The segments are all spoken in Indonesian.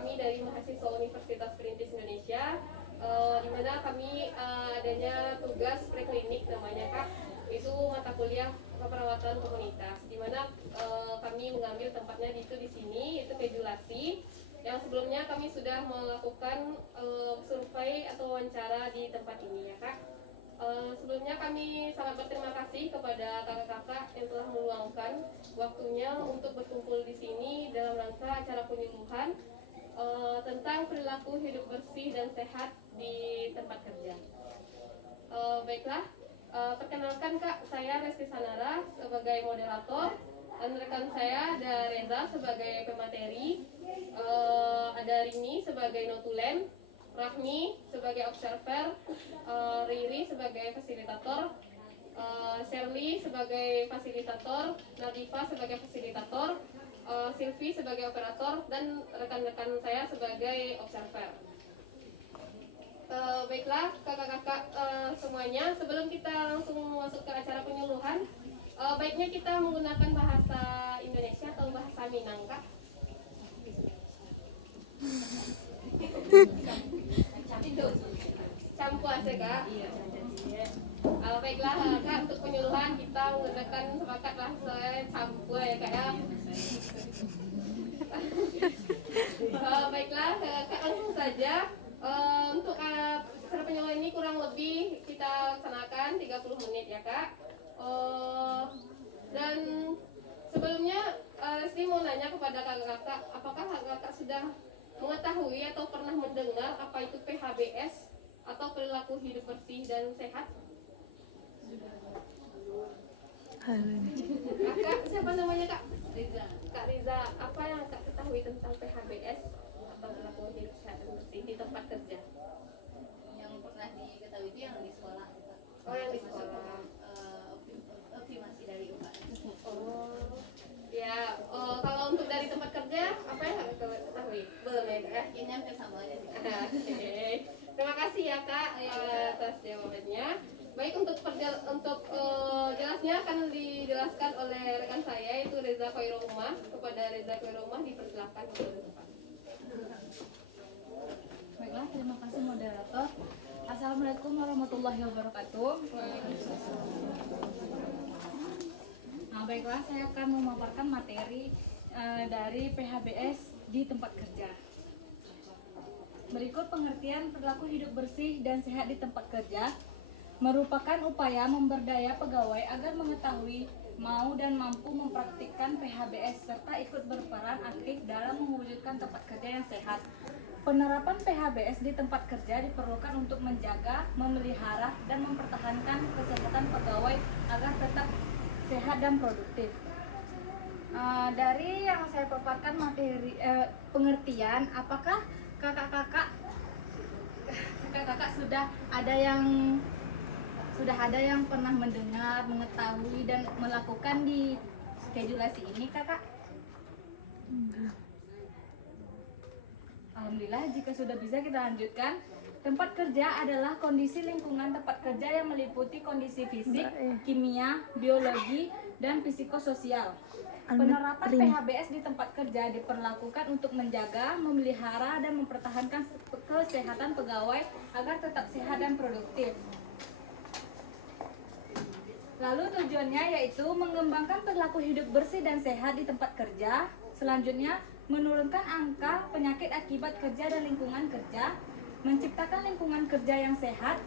kami dari mahasiswa Universitas Perintis Indonesia, di mana kami adanya tugas preklinik namanya Kak. Itu mata kuliah keperawatan komunitas, di mana kami mengambil tempatnya di sini, itu kejulasi. Yang sebelumnya kami sudah melakukan survei atau wawancara di tempat ini ya Kak. Sebelumnya kami sangat berterima kasih kepada kakak-kakak yang telah meluangkan waktunya untuk berkumpul di sini dalam rangka acara penyuluhan tentang perilaku hidup bersih dan sehat di tempat kerja. Baiklah, perkenalkan Kak, saya Resti Sanara sebagai moderator dan rekan saya ada Reza sebagai pemateri, ada Rini sebagai notulen, Rahmi sebagai observer, Riri sebagai fasilitator, Shirley sebagai fasilitator, Nadifa sebagai fasilitator, Silvi sebagai operator, dan rekan-rekan saya sebagai observer. Baiklah kakak-kakak semuanya, sebelum kita langsung masuk ke acara penyuluhan, baiknya kita menggunakan bahasa Indonesia atau bahasa Minang, Kak. Campur aja Kak. Baiklah Kak, untuk penyuluhan kita menggunakan sepakat bahasa campur ya Kak ya. Baiklah Kak, langsung saja. Untuk acara penyuluhan ini kurang lebih kita laksanakan 30 menit ya Kak. Dan sebelumnya Resti mau nanya kepada kakak-kakak, apakah kakak-kakak sudah mengetahui atau pernah mendengar apa itu PHBS atau perilaku hidup bersih dan sehat? Kakak, siapa namanya Kak? Riza. Kak Riza, apa yang Kak ketahui tentang PHBS atau perilaku hidup sehat dan bersih di tempat kerja? Yang pernah diketahui itu yang di sekolah. Oh, yang di sekolah. Optimasi dari UKM. Oh, ya. Kalau untuk dari tempat kerja, apa yang Kak ketahui? Belum ya Kak? Ini hampir sama aja sih. Oke. Terima kasih ya Kak atas jawabannya. Baik, untuk jelasnya akan dijelaskan oleh rekan saya yaitu Reza Khairul-Umah. Kepada Reza Khairul-Umah dipersilakan untuk depan. Baiklah, terima kasih moderator. Assalamualaikum warahmatullahi wabarakatuh. Nah, baiklah, saya akan memaparkan materi dari PHBS di tempat kerja. Berikut pengertian perilaku hidup bersih dan sehat di tempat kerja merupakan upaya memberdaya pegawai agar mengetahui, mau dan mampu mempraktikkan PHBS serta ikut berperan aktif dalam mewujudkan tempat kerja yang sehat. Penerapan PHBS di tempat kerja diperlukan untuk menjaga, memelihara, dan mempertahankan kesehatan pegawai agar tetap sehat dan produktif. Dari yang saya paparkan materi pengertian, apakah kakak-kakak sudah ada yang pernah mendengar, mengetahui, dan melakukan di skedulasi ini, kakak? Alhamdulillah, jika sudah bisa kita lanjutkan. Tempat kerja adalah kondisi lingkungan tempat kerja yang meliputi kondisi fisik, kimia, biologi, dan psikososial. Penerapan PHBS di tempat kerja diperlakukan untuk menjaga, memelihara, dan mempertahankan kesehatan pegawai agar tetap sehat dan produktif. Lalu tujuannya yaitu mengembangkan perilaku hidup bersih dan sehat di tempat kerja. Selanjutnya, menurunkan angka penyakit akibat kerja dan lingkungan kerja, menciptakan lingkungan kerja yang sehat,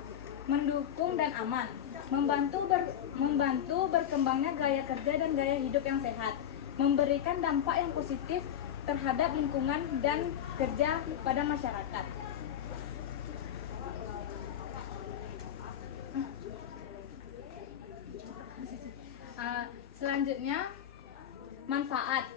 mendukung dan aman, membantu berkembangnya gaya kerja dan gaya hidup yang sehat, memberikan dampak yang positif terhadap lingkungan dan kerja pada masyarakat. Selanjutnya, manfaat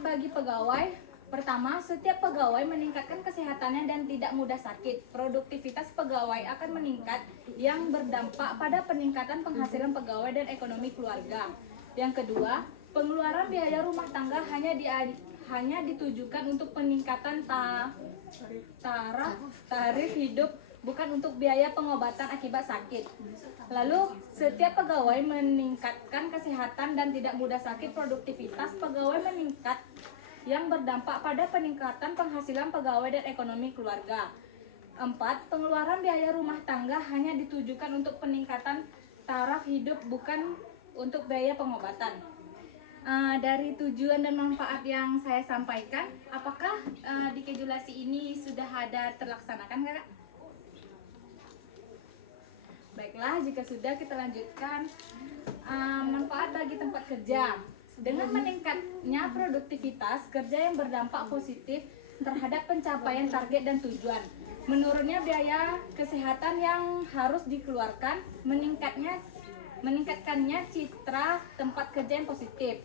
bagi pegawai. Pertama, setiap pegawai meningkatkan kesehatannya dan tidak mudah sakit. Produktivitas pegawai akan meningkat yang berdampak pada peningkatan penghasilan pegawai dan ekonomi keluarga. Yang kedua, pengeluaran biaya rumah tangga hanya ditujukan untuk peningkatan tarif hidup, bukan untuk biaya pengobatan akibat sakit. Lalu, setiap pegawai meningkatkan kesehatan dan tidak mudah sakit, produktivitas pegawai meningkat yang berdampak pada peningkatan penghasilan pegawai dan ekonomi keluarga. 4. Pengeluaran biaya rumah tangga hanya ditujukan untuk peningkatan taraf hidup, bukan untuk biaya pengobatan. Dari tujuan dan manfaat yang saya sampaikan, apakah di kejulasi ini sudah ada terlaksanakan, Kakak? Baiklah, jika sudah, kita lanjutkan. Manfaat bagi tempat kerja. Dengan meningkatnya produktivitas kerja yang berdampak positif terhadap pencapaian target dan tujuan. Menurunnya biaya kesehatan yang harus dikeluarkan, meningkatkannya citra tempat kerja yang positif.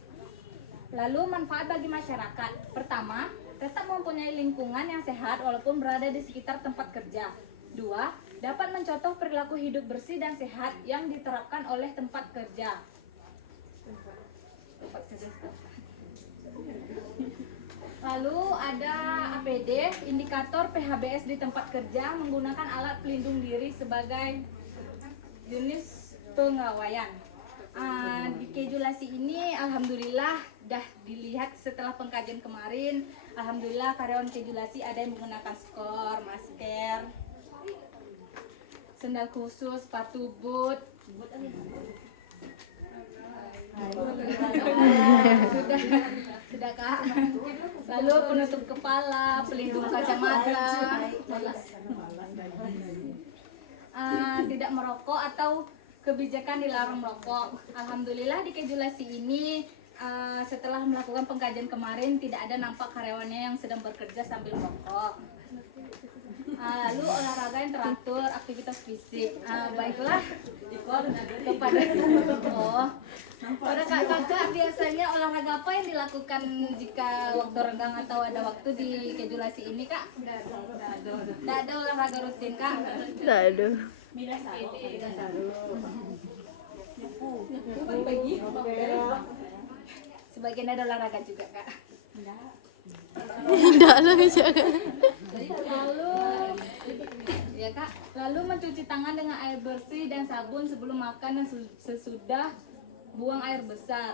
Lalu manfaat bagi masyarakat. Pertama, tetap mempunyai lingkungan yang sehat walaupun berada di sekitar tempat kerja. 2. Dapat mencontoh perilaku hidup bersih dan sehat yang diterapkan oleh tempat kerja. Lalu ada APD, indikator PHBS di tempat kerja, menggunakan alat pelindung diri sebagai jenis pengawaian. Di kejulasi ini alhamdulillah dah dilihat setelah pengkajian kemarin, alhamdulillah karyawan kejulasi ada yang menggunakan skor, masker, sendal khusus, sepatu boot. Sudah Kak. Lalu penutup kepala, pelindung kacamata, tidak merokok atau kebijakan dilarang merokok. Alhamdulillah di kejulasi ini setelah melakukan pengkajian kemarin tidak ada nampak karyawannya yang sedang bekerja sambil merokok. Lalu olahraga yang teratur, aktivitas fisik. Baiklah, kepada pada kakak biasanya olahraga apa yang dilakukan jika waktu renggang atau ada waktu di kejulasi ini, Kak? Tidak ada olahraga rutin, Kak? Tidak ada. Sebagian ada olahraga juga, Kak. Tidak lah jangan. Lalu mencuci tangan dengan air bersih dan sabun sebelum makan dan sesudah buang air besar.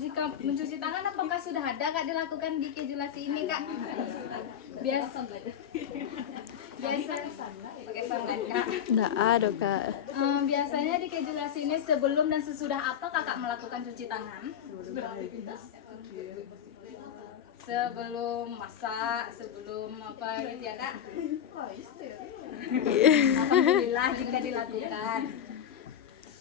Jika mencuci tangan apakah sudah ada Kak dilakukan di kejulasi ini, Kak? Biasa pakai sanggan, Kak. Tidak ada Kak. Biasanya di kejulasi ini sebelum dan sesudah apa Kakak melakukan cuci tangan? Sebelum masak, sebelum apa gitu ya, Kak? Alhamdulillah jika dilakukan.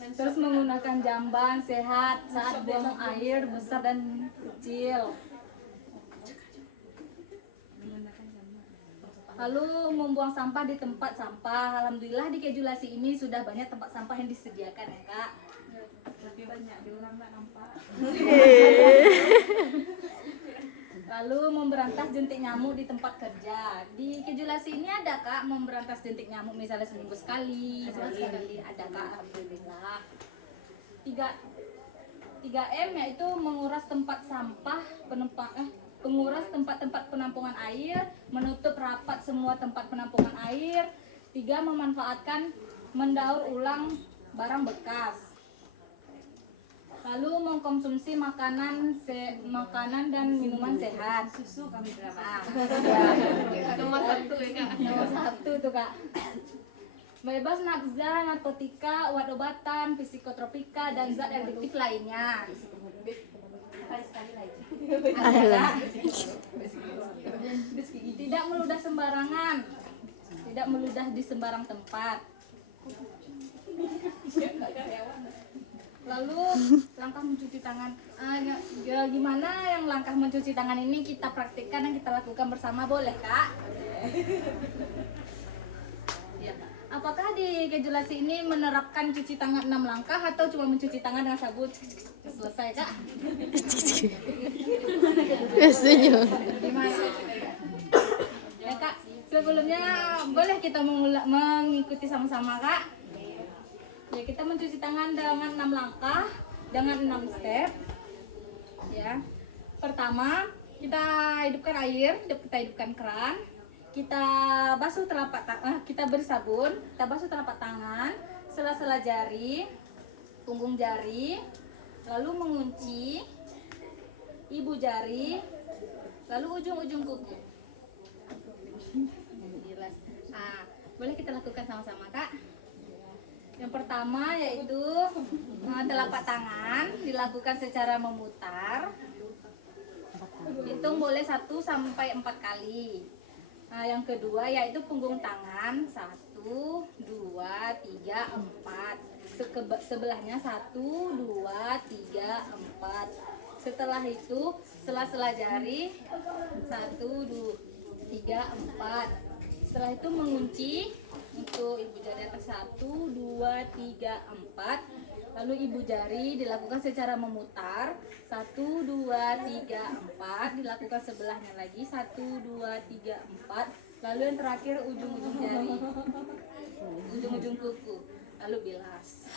Terus menggunakan jamban sehat saat buang air besar dan kecil. Lalu membuang sampah di tempat sampah. Alhamdulillah di kejulasi ini sudah banyak tempat sampah yang disediakan ya, Kak. Lebih banyak di orang nggak nampak. Lalu memberantas jentik nyamuk di tempat kerja. Di kejulasi ini ada Kak memberantas jentik nyamuk misalnya seminggu sekali, ada Kak, alhamdulillah. 3M yaitu menguras tempat sampah, penguras tempat-tempat penampungan air, menutup rapat semua tempat penampungan air. 3. Memanfaatkan mendaur ulang barang bekas. Lalu mengkonsumsi makanan dan minuman sehat. Susu kami berapa? Nomor 1 ya, Kak. Nomor 1 tuh, Kak. Bebas narkoba, narkotika, obat-obatan, psikotropika dan zat adiktif lainnya. Tidak meludah sembarangan. Tidak meludah di sembarang tempat. Lalu langkah mencuci tangan, gimana yang langkah mencuci tangan ini kita praktikkan dan kita lakukan bersama, boleh Kak? Ya. Apakah di kejulasi ini menerapkan cuci tangan 6 langkah atau cuma mencuci tangan dengan sabun? Selesai Kak? Biasanya. Gimana? Ya Kak, sebelumnya boleh kita mengikuti sama-sama Kak? Ya, kita mencuci tangan dengan 6 langkah, dengan 6 step. Ya. Pertama, kita hidupkan air, kita hidupkan keran. Kita basuh kita beri sabun, kita basuh telapak tangan, sela-sela jari, punggung jari, lalu mengunci ibu jari, lalu ujung-ujung kuku. Jelas. Nah, boleh kita lakukan sama-sama, Kak? Yang pertama yaitu telapak tangan dilakukan secara memutar. Hitung boleh 1 sampai 4 kali. Nah, yang kedua yaitu punggung tangan 1, 2, 3, 4. Sebelahnya 1, 2, 3, 4. Setelah itu sela-sela jari 1, 2, 3, 4. Setelah itu mengunci untuk ibu jari atas 1, 2, 3, 4. Lalu ibu jari dilakukan secara memutar 1, 2, 3, 4. Dilakukan sebelahnya lagi 1, 2, 3, 4. Lalu yang terakhir ujung-ujung jari, ujung-ujung kuku. Lalu bilas.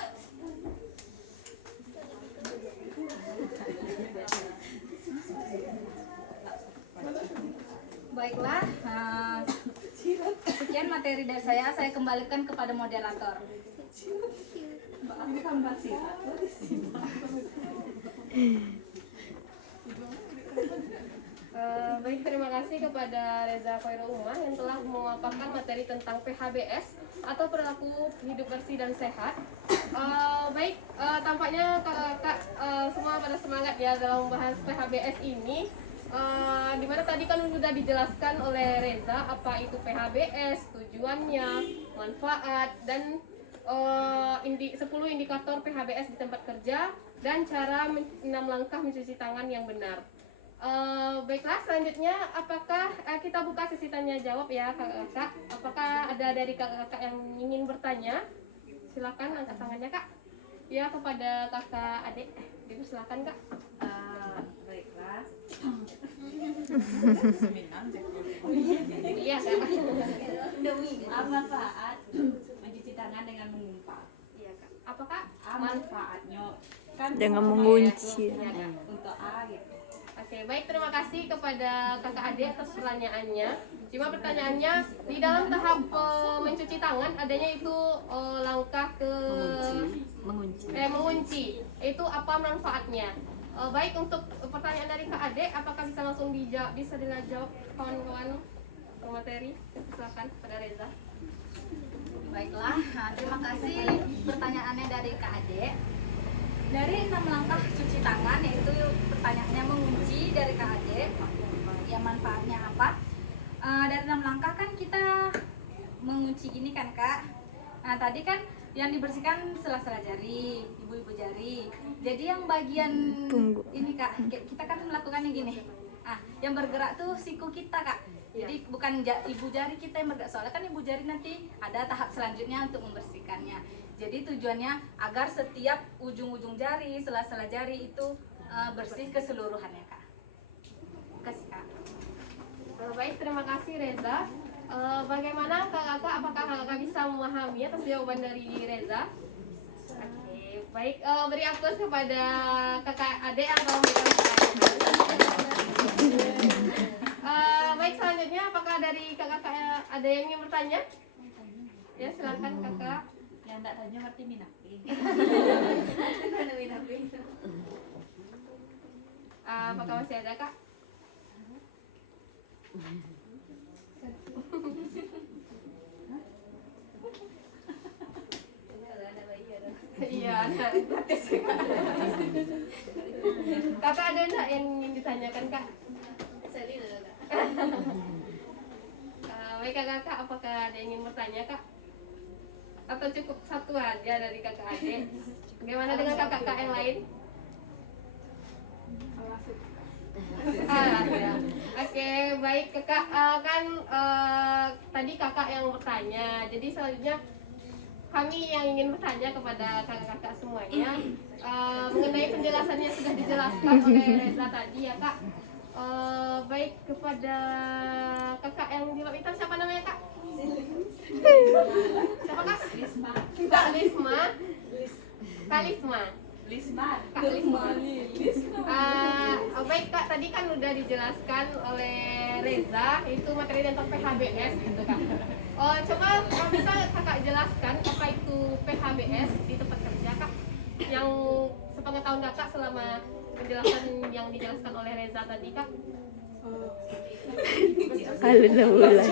Baiklah, sekian materi dari saya kembalikan kepada moderator. Baik, terima kasih kepada Reza Khairul Umar yang telah memaparkan materi tentang PHBS atau perilaku hidup bersih dan sehat. Tampaknya kakak semua pada semangat ya dalam membahas PHBS ini. Dimana tadi kan sudah dijelaskan oleh Reza apa itu PHBS, tujuannya, manfaat, dan 10 indikator PHBS di tempat kerja dan cara 6 langkah mencuci tangan yang benar. Baiklah, selanjutnya apakah kita buka sesi tanya jawab ya kakak-kakak. Apakah ada dari kakak-kakak yang ingin bertanya? Silakan angkat tangannya kak. Ya, kepada kakak adik, silakan kak. Baiklah. Iya kak. Manfaat mencuci tangan dengan mengumpat. Iya kak. Apakah Manfaatnya kan Dengan mengunci. untuk air. Oke, baik, terima kasih kepada kakak adik atas pertanyaannya. Cuma pertanyaannya di dalam tahap mencuci tangan adanya itu langkah ke mengunci. Itu apa manfaatnya? Baik, untuk pertanyaan dari kak adik, apakah bisa langsung bisa dijawab kawan-kawan materi? Silakan pada Reza. Baiklah, terima kasih pertanyaannya dari Kak Ade. Dari 6 langkah cuci tangan, yaitu pertanyaannya mengunci dari Kak Ade. Ya, manfaatnya apa? Dari 6 langkah kan kita mengunci gini kan Kak. Nah, tadi kan yang dibersihkan sela-sela jari, ibu-ibu jari. Jadi yang bagian ini Kak, kita kan melakukannya gini. Yang bergerak tuh siku kita Kak. Jadi bukan ibu jari kita yang bergerak, soalnya kan ibu jari nanti ada tahap selanjutnya untuk membersihkannya. Jadi tujuannya agar setiap ujung-ujung jari, sela-sela jari itu bersih keseluruhannya Kak. Terima kasih Kak. Baik, terima kasih Reza. Bagaimana kakak? Apakah kakak bisa memahami atas jawaban dari Reza? Oke, baik. Beri aplaus kepada kakak Ade atau baik, selanjutnya apakah dari kakak ada yang ingin bertanya? Ya, silakan kakak. Yang tidak tanya berarti minapi. Apakah masih ada kak? Iya, ada gratis. Kakak ada enggak yang ingin ditanyakan kak? Baik kakak, apakah ada yang ingin bertanya kak? Atau cukup satu aja dari kakak Ade? Bagaimana dengan kakak-kakak yang lain? Ya. Oke, baik kakak, tadi kakak yang bertanya. Jadi selanjutnya kami yang ingin bertanya kepada kakak-kakak semuanya mengenai penjelasannya sudah dijelaskan oleh Reza tadi ya kak. Baik, kepada kakak yang jilbab hitam, siapa namanya kak? Siapa kak? Lisma. Kak Lisma. Kak Lisma. Kak Lisma. Baik kak, tadi kan udah dijelaskan oleh Reza itu materi tentang PHBS gitu kak. Coba bisa kakak jelaskan apa itu PHBS di tempat kerja kak? Yang sepengetahuan kakak selama penjelasan yang dijelaskan oleh Reza tadi kak. Alun na bulan.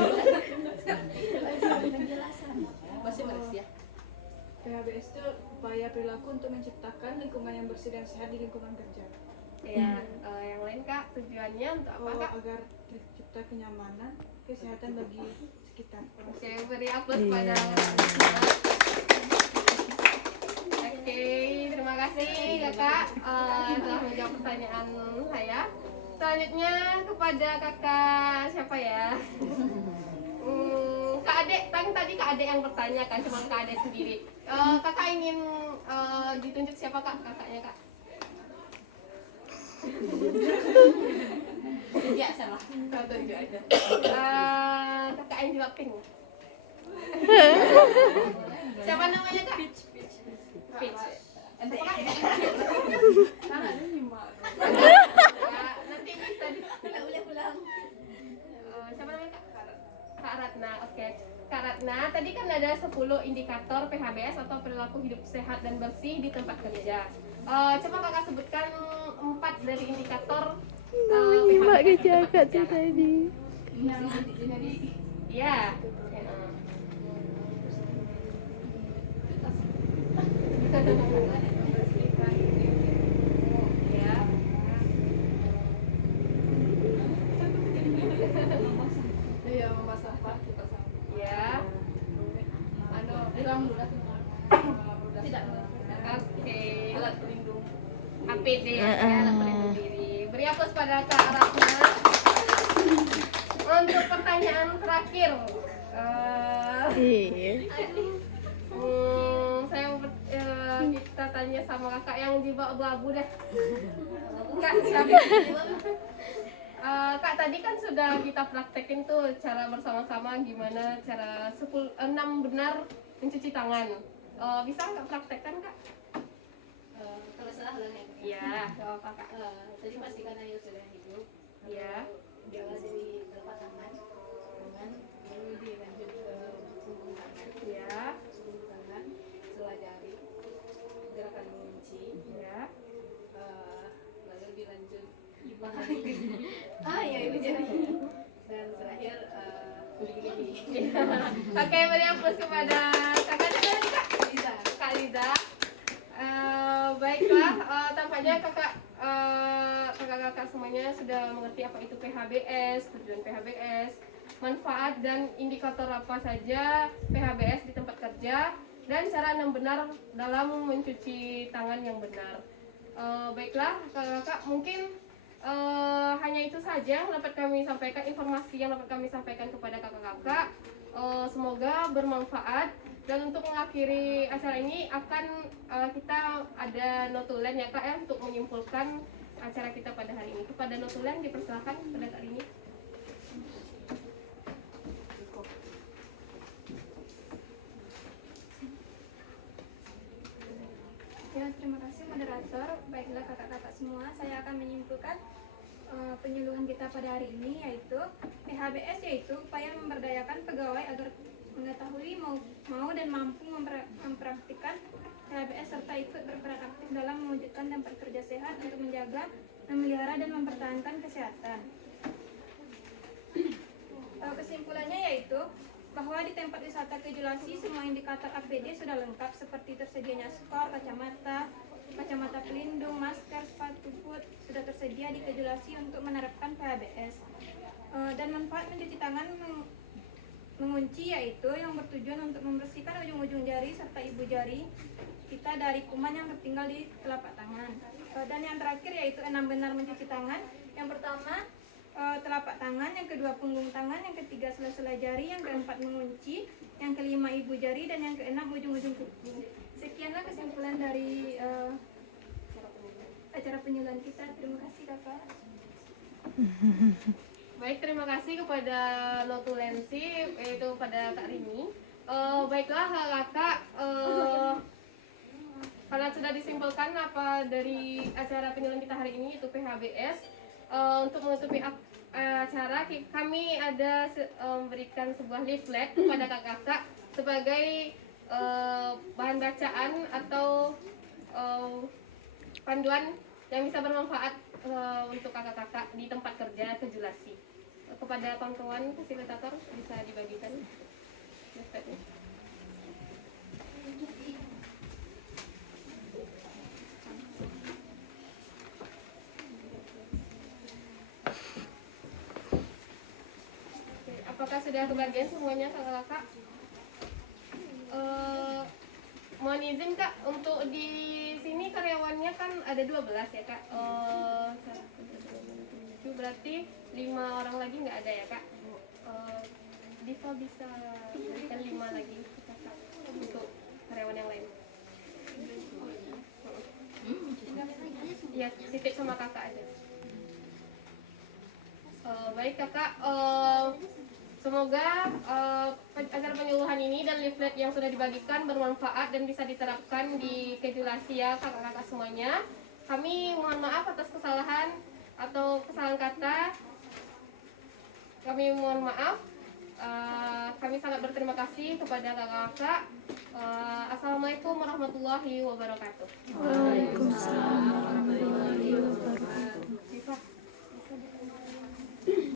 Bahasa Malaysia. PHBS itu upaya perilaku untuk menciptakan lingkungan yang bersih dan sehat di lingkungan kerja. Ya, yang lain kak, tujuannya untuk apa kak? Agar tercipta kenyamanan, kesehatan bagi sekitar. Oke, beri aplaus pada Oke, terima kasih kakak telah menjawab pertanyaan saya. Selanjutnya kepada kakak siapa ya? Kak Ade, tadi Kak Ade yang bertanya kan, cuma Kak Ade sendiri. Kakak ingin ditunjuk siapa kak? Kakaknya kak? Ya salah. Kak tunjuk aja. Kakak Angela Pink. Siapa namanya kak? Peach. Siapa, Kak? Ya, nanti bisa Ulang. siapa namanya kak? Kak Ratna, oke. Kak Ratna, tadi kan ada 10 indikator PHBS atau perilaku hidup sehat dan bersih di tempat kerja. Coba kakak sebutkan 4 dari indikator Mak PHBS di kerja tempat kat kerja. tu tadi. Iya. Ya. Iya, memasak apa? Kita sama. Ya. Bilang dulu dah. Tidak. Oke. Alat pelindung. APD ya, alat pelindung diri. Beri aplaus pada Kak Ratna. Untuk pertanyaan terakhir, Iya. saya mau kita tanya sama kakak yang di bawah abu-abu deh. Kak, siapa? Kak tadi kan sudah kita praktekin tuh cara bersama-sama gimana cara 6 benar mencuci tangan. Bisa nggak praktekkan kak? Kalau salah lah nih. Iya, nggak apa kak. Tadi pastikan ayo sudah hidup. Iya. Diawali dari telapak tangan, lalu dilanjut ke punggung tangan, Iya. punggung tangan, setelah jari, gerakan mengunci, Iya. lalu dilanjut ibu jari. Ya ibu jari. Dan terakhir kulit gigi. Oke, beri aplaus kepada kakaknya tadi kak. Bisa. Kak Liza. Baiklah, tampaknya kakak-kakak semuanya sudah mengerti apa itu PHBS, tujuan PHBS, manfaat dan indikator apa saja PHBS di tempat kerja, dan cara yang benar dalam mencuci tangan yang benar. Baiklah, kakak mungkin hanya itu saja yang dapat kami sampaikan, informasi yang dapat kami sampaikan kepada kakak-kakak. Semoga bermanfaat. Dan untuk mengakhiri acara ini akan kita ada notulen ya kak ya untuk menyimpulkan acara kita pada hari ini. Kepada notulen dipersilakan pada kali ini. Ya, terima kasih moderator. Baiklah kakak-kakak semua, saya akan menyimpulkan penyuluhan kita pada hari ini, yaitu PHBS, yaitu upaya memberdayakan pegawai agar mengetahui mau dan mampu mempraktikkan PHBS serta ikut berperan aktif dalam mewujudkan tempat kerja sehat untuk menjaga, memelihara dan mempertahankan kesehatan. Kesimpulannya yaitu bahwa di tempat wisata Kejulasi semua indikator APD sudah lengkap seperti tersedianya skor, kacamata pelindung, masker, sepatu boot sudah tersedia di Kejulasi untuk menerapkan PHBS. Dan manfaat mencuci tangan mengunci yaitu yang bertujuan untuk membersihkan ujung-ujung jari serta ibu jari kita dari kuman yang tertinggal di telapak tangan. Dan yang terakhir yaitu 6 benar mencuci tangan. Yang pertama telapak tangan, yang kedua punggung tangan, yang ketiga sela-sela jari, yang keempat mengunci, yang kelima ibu jari, dan yang keenam ujung-ujung kuku. Sekianlah kesimpulan dari acara penyuluhan kita. Terima kasih kakak. Baik, terima kasih kepada notulensi yaitu pada Kak Rini. Baiklah kakak, karena sudah disimpulkan apa dari acara penyuluhan kita hari ini itu PHBS. Untuk menutupi acara kami ada memberikan sebuah leaflet kepada kakak-kakak sebagai bahan bacaan atau panduan yang bisa bermanfaat untuk kakak-kakak di tempat kerja kejulasi. Kepada kawan-kawan fasilitator bisa dibagikan leafletnya. Oke, apakah sudah kebagian semuanya kakak-kakak? Mohon izin kak, untuk di sini karyawannya kan ada 12 ya kak. Berarti 5 orang lagi nggak ada ya kak. Diva bisa berikan 5 lagi ke kakak untuk karyawan yang lain. Iya, titip sama kakak aja. Baik kakak, semoga acara penyuluhan ini dan leaflet yang sudah dibagikan bermanfaat dan bisa diterapkan di kejulasi ya kakak-kakak semuanya. Kami mohon maaf atas kesalahan atau kesalahan kata. Kami mohon maaf. Kami sangat berterima kasih kepada kakak-kakak. Assalamualaikum warahmatullahi wabarakatuh.